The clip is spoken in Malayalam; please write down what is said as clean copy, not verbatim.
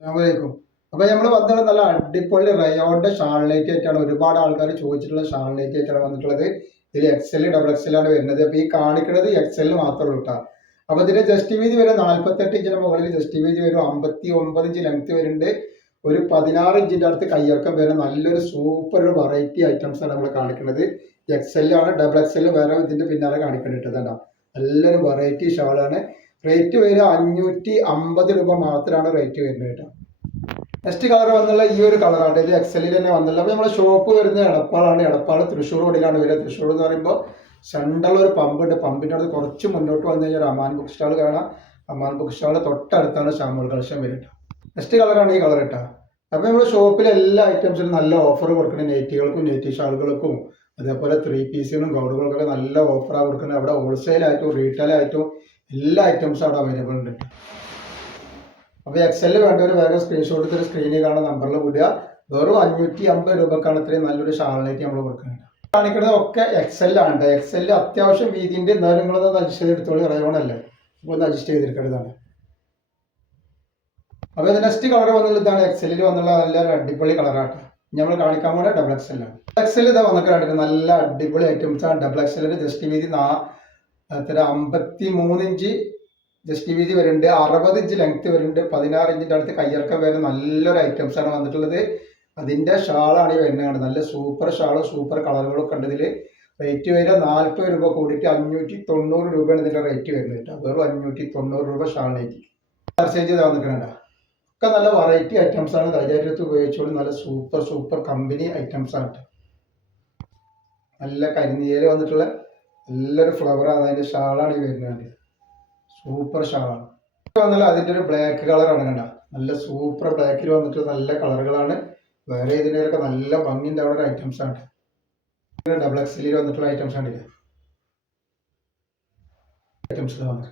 അസ്സലാമലൈക്കും. അപ്പൊ നമ്മൾ വന്നത് നല്ല അടിപൊളി റയോണിന്റെ ഷാളിലേക്ക് ആയിട്ടാണ് ഒരുപാട് ആൾക്കാർ ചോദിച്ചിട്ടുള്ള ഷാളിലേക്ക് ആയിട്ടാണ് വന്നിട്ടുള്ളത്. ഇതിൽ എക്സൽ ഡബിൾ എക്സൽ ആണ് വരുന്നത്. അപ്പൊ ഈ കാണിക്കുന്നത് എക്സൽ മാത്രമേ ഉള്ളൂ കേട്ടോ. അപ്പൊ ഇതിന്റെ ജസ്റ്റ് വീതി വരെ 48 ഇഞ്ചിന് മുകളിൽ ജസ്റ്റ് വീതി വരും, 59 ഇഞ്ച് ലെങ്ത് വരുന്നുണ്ട്, ഒരു 16 ഇഞ്ചിന്റെ അടുത്ത് കയ്യിറക്കം വരുന്ന നല്ലൊരു സൂപ്പർ ഒരു വെറൈറ്റി ഐറ്റംസ് ആണ് നമ്മൾ കാണിക്കുന്നത്. എക്സൽ ആണ്, ഡബിൾ എക്സൽ വേറെ ഇതിന്റെ പിന്നാലെ കാണിക്കേണ്ടിട്ടതാണ്. നല്ലൊരു വെറൈറ്റി ഷാളാണ്. റേറ്റ് വരിക 550 രൂപ മാത്രമാണ് റേറ്റ് വരുന്നത് കേട്ടോ. നെക്സ്റ്റ് കളർ വന്നുള്ള ഈ ഒരു കളറാണ്. ഇത് എക്സലിൽ തന്നെ വന്നുള്ളത്. അപ്പോൾ നമ്മുടെ ഷോപ്പ് വരുന്നത് എടപ്പാളാണ്. എടപ്പാൾ തൃശ്ശൂർ റോഡിലാണ് വരിക. തൃശ്ശൂർ എന്ന് പറയുമ്പോൾ സെൻട്രൽ ഒരു പമ്പുണ്ട്. പമ്പിൻ്റെ അടുത്ത് കുറച്ച് മുന്നോട്ട് വന്നു കഴിഞ്ഞാൽ അമാൻ ബുക്ക് സ്റ്റാൾ കാണാം. അമാൻ ബുക്ക് സ്റ്റാളിൻ്റെ തൊട്ടടുത്താണ് ഷാമൂൾ കളക്ഷൻ വരിക. നെക്സ്റ്റ് കളറാണ് ഈ കളർ കേട്ടോ. അപ്പോൾ നമ്മുടെ ഷോപ്പിലെ എല്ലാ ഐറ്റംസിനും നല്ല ഓഫർ കൊടുക്കുന്നത്. നെറ്റികൾക്കും നെറ്റി ഷാളുകൾക്കും അതേപോലെ 3 പീസിനും ഗൗഡുകൾക്കൊക്കെ നല്ല ഓഫറാണ് കൊടുക്കുന്നത്. അവിടെ ഹോൾസെയിലായിട്ടും റീറ്റെയിലായിട്ടും എല്ലാ ഐറ്റംസും അവിടെ അവൈലബിൾ ഉണ്ട്. അപ്പോൾ എക്സൽ വേണ്ടവർ വേറെ സ്ക്രീൻഷോട്ട് എടുത്തിട്ട് സ്ക്രീനിൽ കാണുന്ന നമ്പറിൽ വിടുക. വെറും 550 രൂപക്കാണ് ഇത്രയും നല്ലൊരു ഷാളിലേക്ക് നമ്മൾ കൊടുക്കുന്നുണ്ട്. കാണിക്കുന്നത് ഒക്കെ എക്സലാണ്. എക്സലിൽ അത്യാവശ്യം വീതിൻ്റെ എന്നാലും നിങ്ങളത് അഡ്ജസ്റ്റ് ചെയ്തെടുത്തോളൂ. റയോണല്ലേ, അപ്പോൾ ഒന്ന് അഡ്ജസ്റ്റ് ചെയ്തെടുക്കേണ്ടതാണ്. അപ്പോൾ ഇത് നെക്സ്റ്റ് കളർ വന്നുള്ള ഇതാണ്. എക്സലിൽ വന്നുള്ള നല്ല അടിപൊളി കളറാണ് നമ്മൾ കാണിക്കാൻ പോകുന്നത്. ഡബിൾ എക്സലാണ്. എക്സൽ ഇതാ വന്നിട്ട് നല്ല അടിപൊളി ഐറ്റംസ് ആണ്. ഡബിൾ എക്സലിന്റെ ജസ്റ്റ് വീതി 53 ഇഞ്ച് ജസ്റ്റ് വീതി വരുന്നുണ്ട്, 60 ഇഞ്ച് ലെങ്ത് വരുന്നുണ്ട്, 16 ഇഞ്ചിന്റെ അടുത്ത് കയ്യിറക്കം വരുന്ന നല്ലൊരു ഐറ്റംസ് ആണ് വന്നിട്ടുള്ളത്. അതിന്റെ ഷാളാണ് ഈ വരുന്നത്. നല്ല സൂപ്പർ ഷാളും സൂപ്പർ കളറുകളൊക്കെ ഉണ്ട് ഇതിൽ. റേറ്റ് വരിക 40 രൂപ കൂടിയിട്ട് 590 രൂപയാണ് ഇതിന്റെ റേറ്റ് വരുന്നത് കേട്ടോ. വെറും 590 രൂപ ഷാളിലേക്ക് പർച്ചേസ് ചെയ്ത് വന്നിട്ടുണ്ട്. ഒക്കെ നല്ല വെറൈറ്റി ഐറ്റംസ് ആണ്. ധൈര്യമായിട്ട് ഉപയോഗിച്ചോളൂ. നല്ല സൂപ്പർ സൂപ്പർ കമ്പനി ഐറ്റംസ് ആണ്. നല്ല കരിനീല വന്നിട്ടുള്ള നല്ലൊരു ഫ്ലവറാണ്. അതിന്റെ ഷാളാണ് ഈ വരുന്നത്. സൂപ്പർ ഷാളാണ്. വന്നാൽ അതിൻ്റെ ഒരു ബ്ലാക്ക് കളറാണ് കണ്ട. നല്ല സൂപ്പർ ബ്ലാക്കിൽ വന്നിട്ട് നല്ല കളറുകളാണ്. വേറെ ഇതിനൊക്കെ നല്ല ഭംഗിൻ്റെ അവിടെ ഒരു ഐറ്റംസ് ആണ്. ഡബിൾ എക്സലിൽ വന്നിട്ടുള്ള ഐറ്റംസ് ആണ് ഇത്. ഐറ്റംസ് വന്നിട്ട്